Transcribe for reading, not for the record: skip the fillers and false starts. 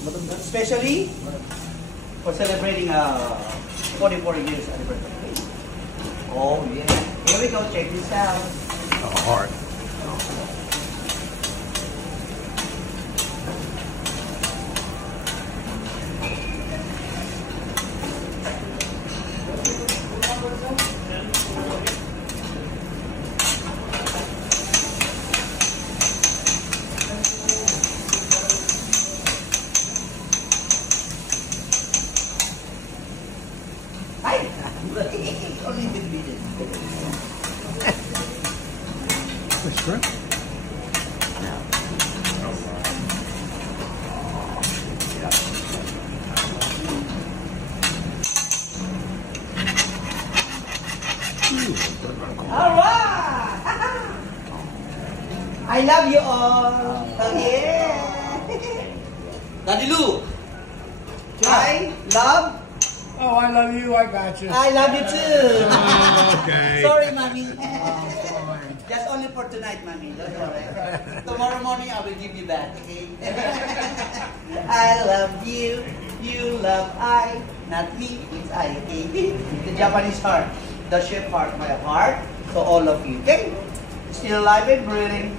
Especially for celebrating 44 years anniversary. Oh yeah. Here we go, check this out. Oh, hard. Hi! Only the video. The shrimp? Alright! I love you all! Oh yeah! Daddy Lou! I love... Oh, I love you. I got you. I love you too! Okay. Sorry, mommy. Just only for tonight, mommy. Don't worry. Tomorrow morning, I will give you back, okay? I love you. You love I. Not me, it's I, okay? The Japanese heart. The shape heart, my heart. So all of you, okay? Still alive and breathing.